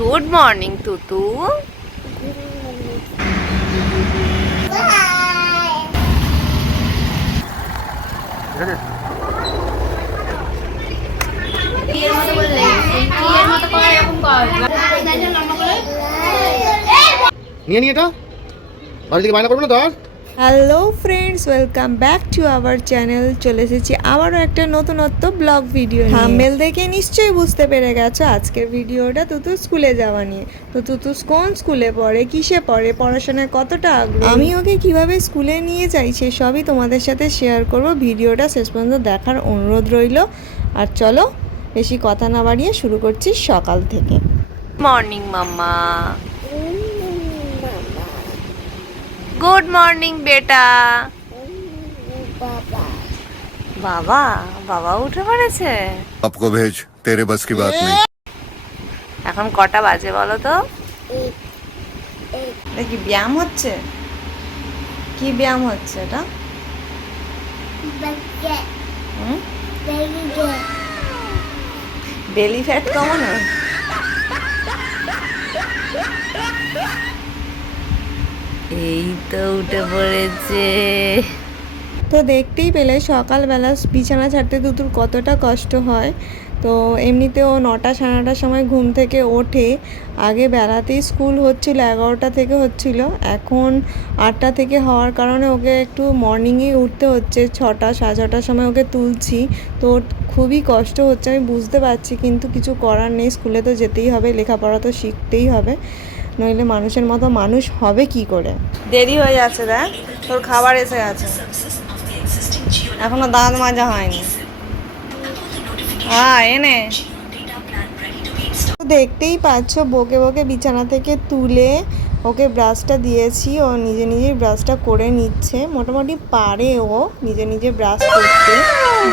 Good morning Tutu. নিয়ে নিয়ে এটা বাড়ি থেকে বায়না করবে না ধর। Hello friends, welcome back to our channel. চলে এসেছি আবারও একটা নতুনত্ব ব্লগ ভিডিও। থাম্বনেল দেখে নিশ্চয়ই বুঝতে পেরে গেছো আজকের ভিডিওটা তুতু স্কুলে যাওয়া নিয়ে। তো তুতু কোন স্কুলে পড়ে, কিসে পড়ে, পড়াশোনায় কতটা আগ্রহ, আমি ওকে কিভাবে স্কুলে নিয়ে যাই সে সবই তোমাদের সাথে শেয়ার করব। ভিডিওটা শেষ পর্যন্ত দেখার অনুরোধ রইল। আর চলো বেশি কথা না বাড়িয়ে শুরু করছি সকাল থেকে। মর্নিং মাম্মা। গুড মর্নিং বেটা। বাবা বাবা উঠে পড়েছে। आपको भेज तेरे बस की बात नहीं। এখন কটা বাজে বলো তো? কি ব্যায়াম হচ্ছে? কি ব্যায়াম হচ্ছে এটা? বেলি ফ্যাট কমানো। এই তো উঠে পড়েছে। তো দেখতেই পেলে সকালবেলা বিছানা ছাড়তে দুতুর কতটা কষ্ট হয়। তো এমনিতেও 9টা সাড়ে 9টার সময় ঘুম থেকে ওঠে। আগে বেলাতেই স্কুল হচ্ছিল, 11টা থেকে হচ্ছিল, এখন 8টা থেকে হওয়ার কারণে ওকে একটু মর্নিংয়েই উঠতে হচ্ছে। 6টা সাড়ে 6টার সময় ওকে তুলছি। তো ওর খুবই কষ্ট হচ্ছে, আমি বুঝতে পারছি, কিন্তু কিছু করার নেই। স্কুলে তো যেতেই হবে, লেখাপড়া তো শিখতেই হবে, নইলে মানুষের মতো মানুষ হবে কি করে। দেরি হয়ে যাচ্ছে, দেখ তোর খাবার এসে গেছে, এখনো দাঁত মাজা হয়নি। এনে দেখতেই পাচ্ছ বকে বকে বিছানা থেকে তুলে ওকে ব্রাশটা দিয়েছি। ও নিজে নিজেই ব্রাশটা করে নিচ্ছে, মোটামুটি পারে ও নিজে নিজে ব্রাশ করতে।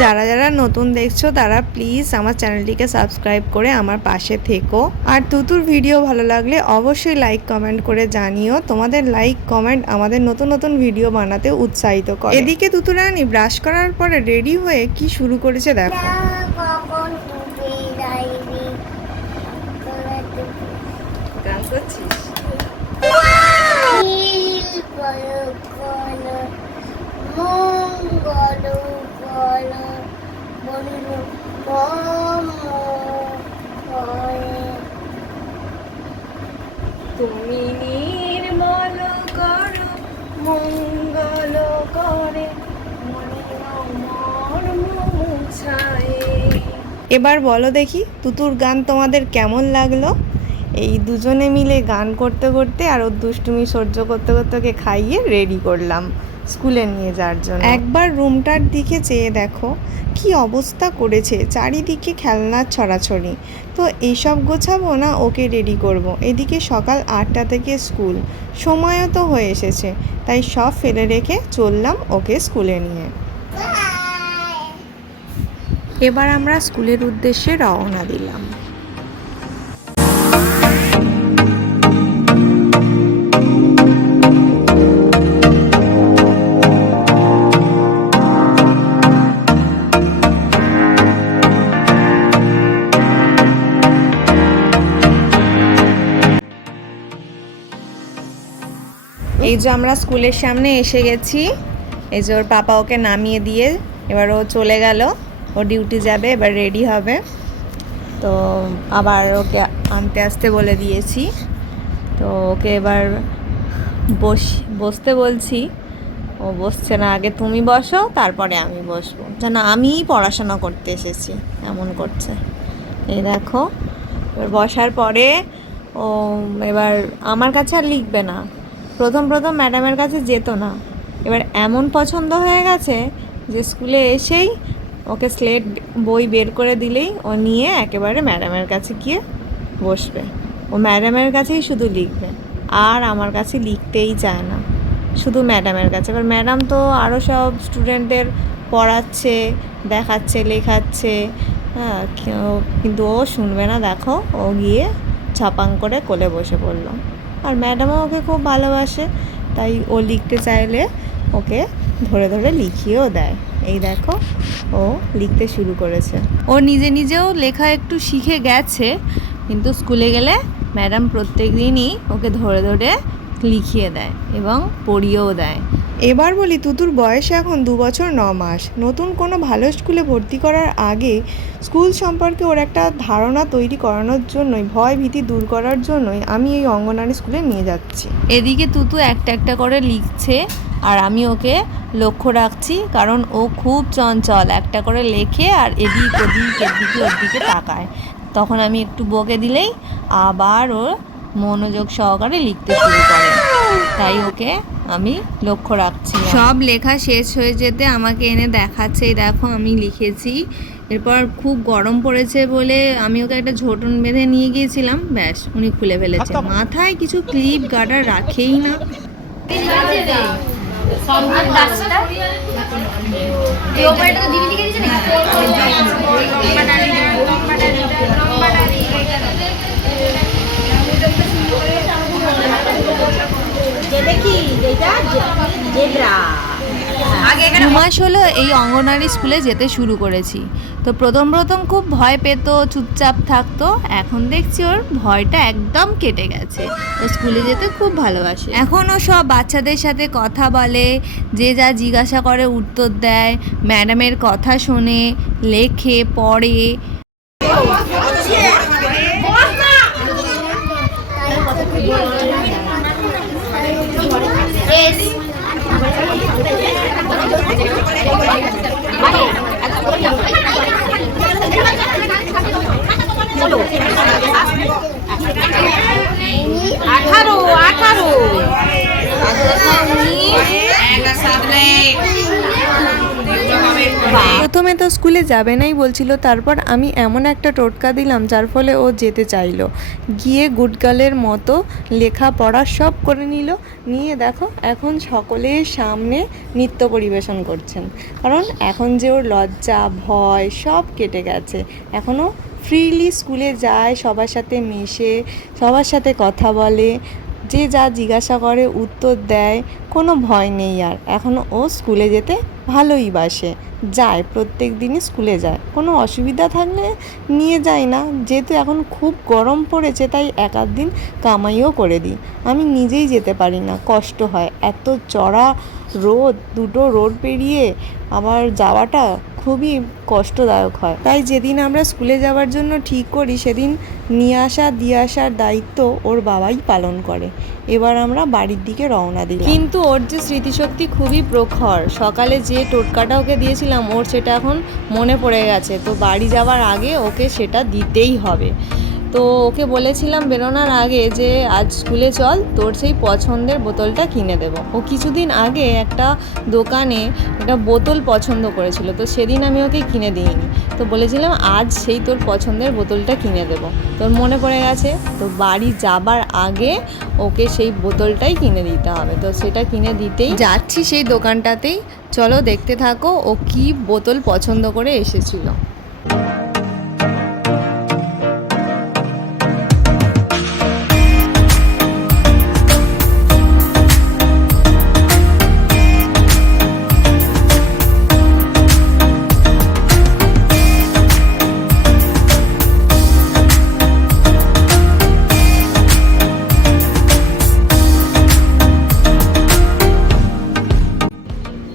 যারা যারা নতুন দেখছো তারা প্লিজ আমার চ্যানেলটিকে সাবস্ক্রাইব করে আমার পাশে থেকো। আর তুতুর ভিডিও ভালো লাগলে অবশ্যই লাইক কমেন্ট করে জানিও। তোমাদের লাইক কমেন্ট আমাদের নতুন নতুন ভিডিও বানাতে উৎসাহিত করে। এদিকে তুতু রানী ব্রাশ করার পরে রেডি হয়ে কি শুরু করেছে দেখো। গান করছিস? তুমি নির্মল করো মঙ্গল করে এবার বলো দেখি তুতুর গান তোমাদের কেমন লাগলো। এই দুজনে মিলে গান করতে করতে আর ওর দুষ্টুমি সহ্য করতে করতে ওকে খাইয়ে রেডি করলাম স্কুলে নিয়ে যাওয়ার জন্য। একবার রুমটার দিকে চেয়ে দেখো কি অবস্থা করেছে, চারিদিকে খেলনার ছড়াছড়ি। তো এইসব গোছাবো না ওকে রেডি করব। এদিকে সকাল 8টা থেকে স্কুল, সময়ও তো হয়ে এসেছে, তাই সব ফেলে রেখে চললাম ওকে স্কুলে নিয়ে। এবার আমরা স্কুলের উদ্দেশ্যে রওনা দিলাম। এই যে আমরা স্কুলের সামনে এসে গেছি। এই যে ওর পাপা ওকে নামিয়ে দিয়ে এবার ও চলে গেল, ও ডিউটি যাবে, এবার রেডি হবে। তো আবার ওকে আনতে আসতে বলে দিয়েছি। তো ওকে এবার বসতে বলছি, ও বসছে না। আগে তুমি বসো তারপরে আমি বসবো, যেন আমিই পড়াশোনা করতে এসেছি এমন করছে। এই দেখো এবার বসার পরে ও এবার আমার কাছে আর লিখবে না। প্রথম ম্যাডামের কাছে যেত না, এবার এমন পছন্দ হয়ে গেছে যে স্কুলে এসেই ওকে স্লেট বই বের করে দিলেই ও নিয়ে একেবারে ম্যাডামের কাছে গিয়ে বসবে। ও ম্যাডামের কাছেই শুধু লিখবে, আর আমার কাছে লিখতেই চায় না, শুধু ম্যাডামের কাছে। এবার ম্যাডাম তো আরও সব স্টুডেন্টদের পড়াচ্ছে, দেখাচ্ছে, লেখাচ্ছে, হ্যাঁ, কিন্তু ও শুনবে না। দেখো ও গিয়ে ঝাপাং করে কোলে বসে পড়লো। আর ম্যাডামও ওকে খুব ভালোবাসে, তাই ও লিখতে চাইলে ওকে ধরে ধরে লিখিয়েও দেয়। এই দেখো ও লিখতে শুরু করেছে। ও নিজে নিজেও লেখা একটু শিখে গেছে, কিন্তু স্কুলে গেলে ম্যাডাম প্রত্যেক দিনই ওকে ধরে ধরে লিখিয়ে দেয় এবং পড়িয়েও দেয়। এবার বলি, তুতুর বয়স এখন 2 বছর 9 মাস। নতুন কোনো ভালো স্কুলে ভর্তি করার আগে স্কুল সম্পর্কে ওর একটা ধারণা তৈরি করানোর জন্যই, ভয় ভীতি দূর করার জন্যই আমি এই অঙ্গনওয়াড়ি স্কুলে নিয়ে যাচ্ছি। এদিকে তুতু একটা একটা করে লিখছে আর আমি ওকে লক্ষ্য রাখছি, কারণ ও খুব চঞ্চল, একটা করে লেখে আর এদিক ওদিক এদিকে ওদিকে তাকায়। তখন আমি একটু বকে দিলেই আবার ও মনোযোগ সহকারে লিখতে শুরু করে, তাই ওকে আমি লক্ষ্য রাখছি। সব লেখা শেষ হয়ে যেতে আমাকে এনে দেখাচ্ছে, এই দেখো আমি লিখেছি। এরপর খুব গরম পড়েছে বলে আমি ওকে একটা ঝোটন বেঁধে নিয়ে গিয়েছিলাম, ব্যাস উনি খুলে ফেলেছে। মাথায় কিছু ক্লিপ গার্ডার রাখেই না। দু মাস হলো এই অঙ্গনওয়াড়ি স্কুলে যেতে শুরু করেছি। তো প্রথম খুব ভয় পেত, চুপচাপ থাকতো। এখন দেখছি ওর ভয়টা একদম কেটে গেছে, ও স্কুলে যেতে খুব ভালোবাসে। এখন ও সব বাচ্চাদের সাথে কথা বলে, যে যা জিজ্ঞাসা করে উত্তর দেয়, ম্যাডামের কথা শোনে, লেখে, পড়ে। প্রথমে তো স্কুলে যাবে নাই বলছিল, তারপর আমি এমন একটা টোটকা দিলাম যার ফলে ও যেতে চাইলো। গিয়ে গুড গার্লের মতো লেখাপড়া সব করে নিল। নিয়ে দেখো এখন সকলের সামনে নৃত্য পরিবেশন করছেন, কারণ এখন যে ওর লজ্জা ভয় সব কেটে গেছে। এখনও ফ্রিলি স্কুলে যায়, সবার সাথে মেশে, সবার সাথে কথা বলে, যে যা জিজ্ঞাসা করে উত্তর দেয়, কোনো ভয় নেই আর। এখনও ও স্কুলে যেতে ভালোই বাসে, যায় প্রত্যেক দিনই স্কুলে যায়। কোনো অসুবিধা থাকলে নিয়ে যায় না, যেহেতু এখন খুব গরম পড়েছে তাই এক আধ দিন কামাইও করে দিই। আমি নিজেই যেতে পারি না, কষ্ট হয়, এত চড়া রোদ, দুটো রোড পেরিয়ে আবার যাওয়াটা খুবই কষ্টদায়ক হয়। তাই যেদিন আমরা স্কুলে যাওয়ার জন্য ঠিক করি সেদিন নিয়ে আসা দিয়ে আসার দায়িত্ব ওর বাবাই পালন করে। এবার আমরা বাড়ির দিকে রওনা দিই। কিন্তু ওর যে স্মৃতিশক্তি খুবই প্রখর, সকালে যে টোটকাটা ওকে দিয়েছিলাম ওর সেটা এখন মনে পড়ে গেছে। তো বাড়ি যাওয়ার আগে ওকে সেটা দিতেই হবে। তো ওকে বলেছিলাম বেরোনোর আগে যে আজ স্কুলে চল, তোর সেই পছন্দের বোতলটা কিনে দেবো। ও কিছুদিন আগে একটা দোকানে একটা বোতল পছন্দ করেছিল, তো সেদিন আমি ওকে কিনে দিইনি। তো বলেছিলাম আজ সেই তোর পছন্দের বোতলটা কিনে দেবো, তোর মনে পড়ে গেছে। তো বাড়ি যাবার আগে ওকে সেই বোতলটাই কিনে দিতে হবে। তো সেটা কিনে দিতেই যাচ্ছি সেই দোকানটাতেই। চলো দেখতে থাকো ও কি বোতল পছন্দ করে এসেছিল।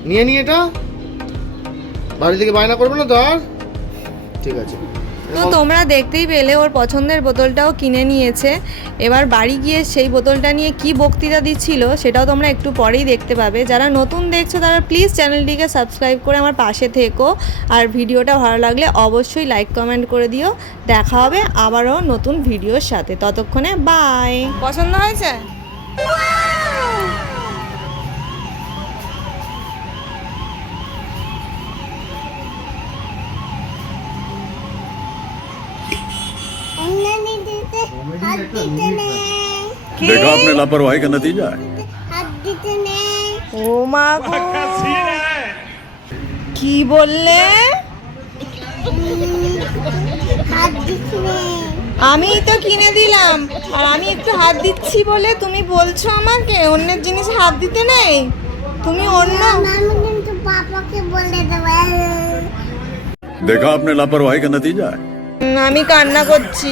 নিয়ে নি এটা, বাড়ি থেকে বায়না করবে না তো আর? ঠিক আছে। তো তোমরা দেখতেই পেলে ওর পছন্দের বোতলটাও কিনে নিয়েছে। এবার বাড়ি গিয়ে সেই বোতলটা নিয়ে কি বক্তৃতা দিচ্ছিল সেটাও তোমরা একটু পরেই দেখতে পাবে। যারা নতুন দেখছো তারা প্লিজ চ্যানেলটিকে সাবস্ক্রাইব করে আমার পাশে থেকো, আর ভিডিওটা ভালো লাগলে অবশ্যই লাইক কমেন্ট করে দিও। দেখা হবে আবারও নতুন ভিডিওর সাথে, ততক্ষণে বাই। পছন্দ হয়েছে? देखा आपने लापरवाही का नतीजा है। ও মা গো, কি বললে? আমি তো কিনে দিলাম আর আমি একটু হাত দিচ্ছি বলে তুমি বলছো আমাকে অন্যের জিনিসে হাত দিতে নেই? তুমি অন্য, আমি কিন্তু পাপাকে বলে দেবো। देखा आपने लापरवाही का नतीजा है। আমি কান্না করছি।